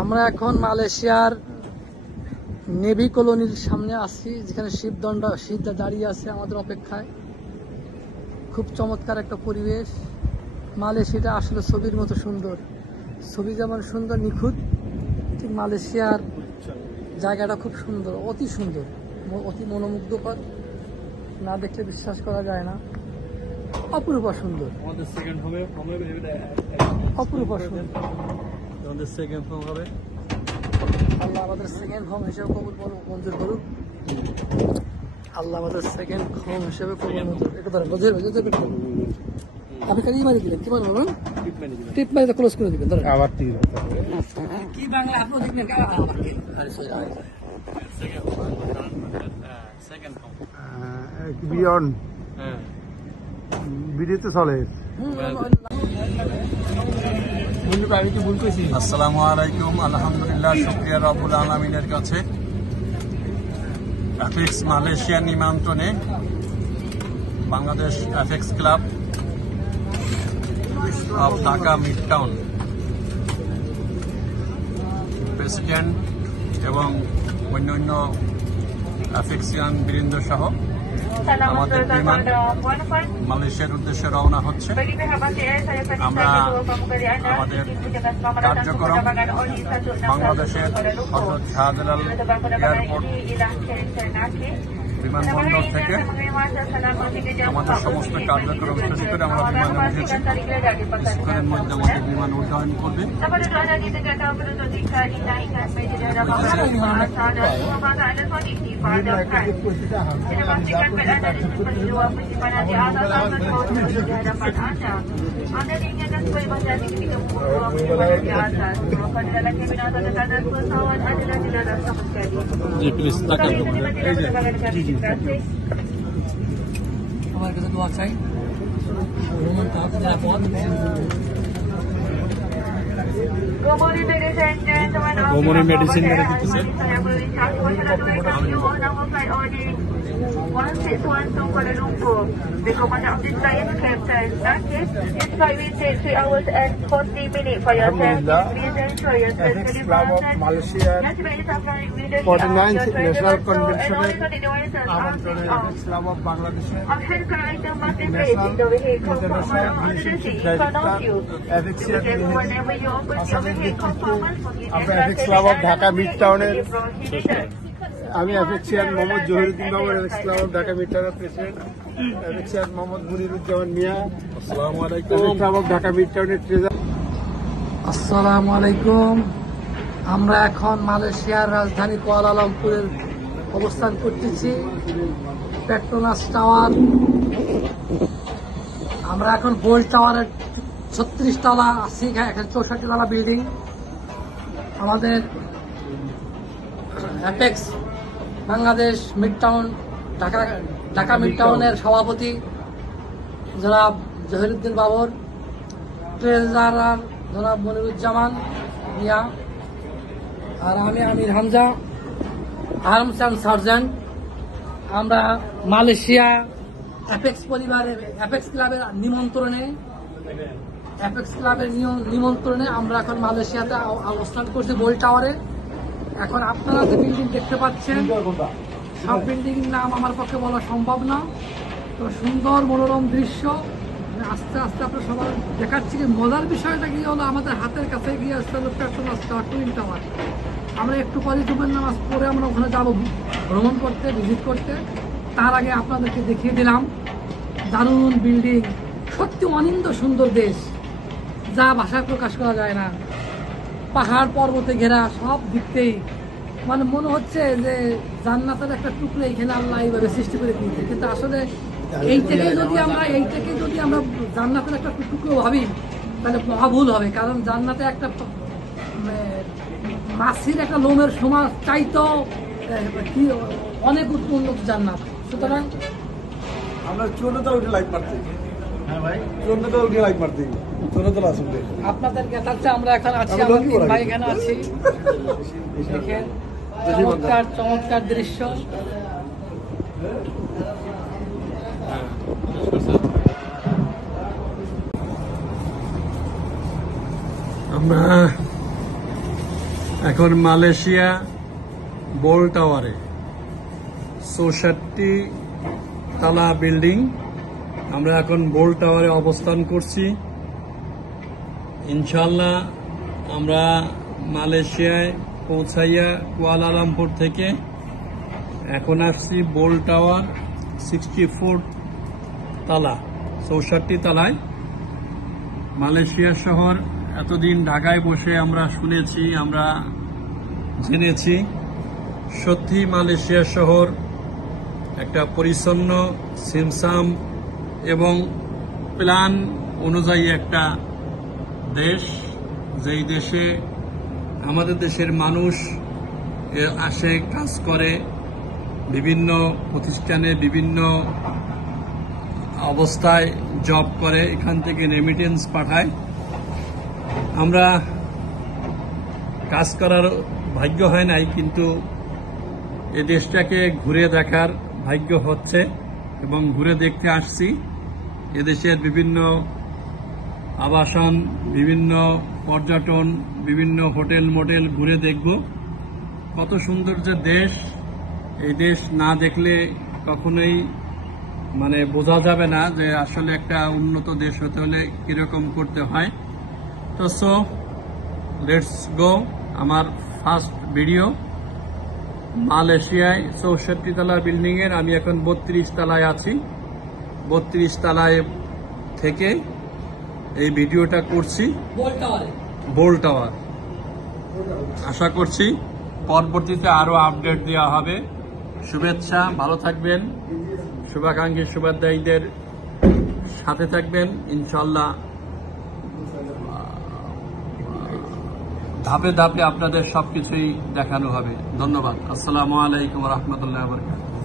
আমরা এখন মালয়েশিয়ার নেভি কলোনির সামনে আছি, যেখানে শিপ দাঁড়িয়ে আছে আমাদের অপেক্ষায়। খুব চমৎকার একটা পরিবেশ। মালয়েশিয়াটা আসলে ছবির মতো সুন্দর। ছবি যেমন সুন্দর নিখুঁত, ঠিক মালয়েশিয়ার জায়গাটা খুব সুন্দর, অতি সুন্দর, অতি মনোমুগ্ধকর। না দেখলে বিশ্বাস করা যায় না। অপরূপ সুন্দর, অপরূপ সুন্দর। আল্লাহ আমাদের সেকেন্ড হোম হিসেবে কবুল মঞ্জুর করুক। আল্লাহ আমাদের সেকেন্ড হোম হিসেবে কবুল মঞ্জুর। আপনি কাজে মারি দিলেন, কি মানে বলুন? টিপ মারি ক্লোজ করে দিবেন। আবার কি বাংলা আপনি দেখবেন? ভিডিওতে চলে। আসসালামু আলাইকুম, আলহামদুলিল্লাহ, শুকরিয়া রব্বুল আলামিনের কাছে। এফএক্স মালয়েশিয়ার নিমন্ত্রণে Bangladesh FX club of Dhaka mid town president এবং অন্যান্য এফএক্সিয়ান বৃন্দ সহ আমাদের বিমান মালয়েশিয়ার উদ্দেশ্যে রওনা হচ্ছে। আমরা আমাদের কার্যক্রম বাংলাদেশের হযরত শাহজালাল এয়ারপোর্ট বিমানবন্দর থেকে আমাদের সমস্ত কার্যক্রম শেষ করে আমরা বিমানে উঠেছি। কিছুক্ষণের মধ্যে আমাদের বিমান উড্ডয়ন করবে। আমার কাছে দোয়া চাই, গোমরি মেডিসিন মেরে দিতেছে। The commander of this flight is Captain Nakis. This flight will take 3 hours and 40 minutes for your safety. Please ensure your safety মালয়েশিয়ার 49th ন্যাশনাল কনভেনশনের আমন্ত্রণে এফএক্স ক্লাব অফ বাংলাদেশের ন্যাশনাল ইন্টারন্যাশনাল রিলেশনশিপ ডাইরেক্টর এফএক্সিয়ান আমরা FX club of Dhaka mid টাউনের আমি এফএক্সিয়ান মোহাম্মদ জহিরুদ্দিন বাবু, FX club of Dhaka mid টাউনের president এফএক্সিয়ান Mohammad Muniruzzaman মিয়া। আসসালামু আলাইকুম। ক্লাব অফ ঢাকা মিড টাউনের ট্রেজার। আসসালামু আলাইকুম। আমরা এখন মালয়েশিয়ার রাজধানী কুয়ালালামপুরের অবস্থান করতেছি, পেট্রোনাস টাওয়ার। আমরা এখন গোল্ড টাওয়ারের 36 তলা আছি, এখানে 64 তলা বিল্ডিং। আমাদের apex Bangladesh mid town Dhaka mid টাউনের সভাপতি জনাব জহিরুদ্দিন বাবর, ট্রেজারার জনাব মনিরুজ্জামান মিয়া, আর আমি আমির হামজা, আর্মস অ্যান্ড সার্জেন্ট। আমরা মালয়েশিয়া অ্যাপেক্স পরিবারের অ্যাপেক্স ক্লাবের নিমন্ত্রণে আমরা এখন মালয়েশিয়াতে অবস্থান করছি গোল্ড টাওয়ারে। এখন আপনারা যে বিল্ডিং দেখতে পাচ্ছেন, সব বিল্ডিং নাম আমার পক্ষে বলা সম্ভব না, তো সুন্দর মনোরম দৃশ্য। আস্তে আস্তে আপনার সবার দেখাচ্ছি। মজার বিষয়টা কি হলো, আমাদের হাতের কাছে গিয়ে আসতে হলো পেট্রোনাস টাওয়ার, টুইন টাওয়ার। আমরা একটু পরে জুমের নামাজ পরে আমরা ওখানে যাবো ভ্রমণ করতে, ভিজিট করতে। তার আগে আপনাদেরকে দেখিয়ে দিলাম দারুণ বিল্ডিং। সত্যি অনিন্দ সুন্দর দেশ, যা ভাষায় প্রকাশ করা যায় না। পাহাড় পর্বতে ঘেরা, সব দিকতেই মানে মনে হচ্ছে যে জান্নাতের একটা টুকরো এখানে আল্লাহ এইভাবে সৃষ্টি করে দিয়েছে। কিন্তু আসলে এইটাকে যদি আমরা জান্নাতের একটা টুকরো ভাবি, তাহলে মহাভুল হবে। কারণ জান্নাতে একটা মাছির একটা লোমের সমান চাইতেও কি অনেক উন্নত জান্নাত। সুতরাং আমরা 14তলা উঠে লাইক মারতে। হ্যাঁ ভাই, 14তলা উঠে লাইক মারতে। 14তলা আসলে আপনাদের গেটাচ্ছে। আমরা এখন আছি, আমার ভাই এখানে আছি। দেখেন চমৎকার দৃশ্য। আমরা এখন মালয়েশিয়া বোল টাওয়ারে 64 তলা বিল্ডিং। আমরা এখন বোল টাওয়ারে অবস্থান করছি। ইনশাআল্লাহ আমরা মালয়েশিয়ায় পৌঁছাইয়া কুয়ালালামপুর থেকে এখন আসছি বোল টাওয়ার 64 তলা 64 তলায়। মালয়েশিয়া শহর এতদিন ঢাকায় বসে আমরা শুনেছি, আমরা জেনেছি, সত্যি মালয়েশিয়া শহর একটা পরিচ্ছন্ন, সিমসাম এবং প্ল্যান অনুযায়ী একটা দেশ, যেই দেশে আমাদের দেশের মানুষ আসে, কাজ করে, বিভিন্ন প্রতিষ্ঠানে বিভিন্ন অবস্থায় জব করে, এখান থেকে রেমিটেন্স পাঠায়। আমরা কাজ করার ভাগ্য হয় নাই, কিন্তু এ দেশটাকে ঘুরে দেখার ভাগ্য হচ্ছে এবং ঘুরে দেখতে আসছি। এদেশের বিভিন্ন আবাসন, বিভিন্ন পর্যটন, বিভিন্ন হোটেল মোটেল ঘুরে দেখব। কত সুন্দর যে দেশ, এই দেশ না দেখলে কখনোই বোঝা যাবে না যে আসলে একটা উন্নত দেশ হতে হলে কিরকম করতে হয়। তো লেটস গো। আমার ফার্স্ট ভিডিও মালয়েশিয়ায় 64 তলা বিল্ডিং এর। আমি এখন 32 তলায় আছি। 32 তলায় থেকে এই ভিডিওটা করছি, বোল টাওয়ার। আশা করছি পরবর্তীতে আরো আপডেট দেওয়া হবে। শুভেচ্ছা, ভালো থাকবেন, শুভাকাঙ্ক্ষী শুভাধ্যায়ীদের সাথে থাকবেন। ইনশাল্লাহ ধাপে ধাপে আপনাদের সবকিছুই দেখানো হবে। ধন্যবাদ। আসসালামু আলাইকুম ওয়া রাহমাতুল্লাহি ওয়া বারাকাতুহু।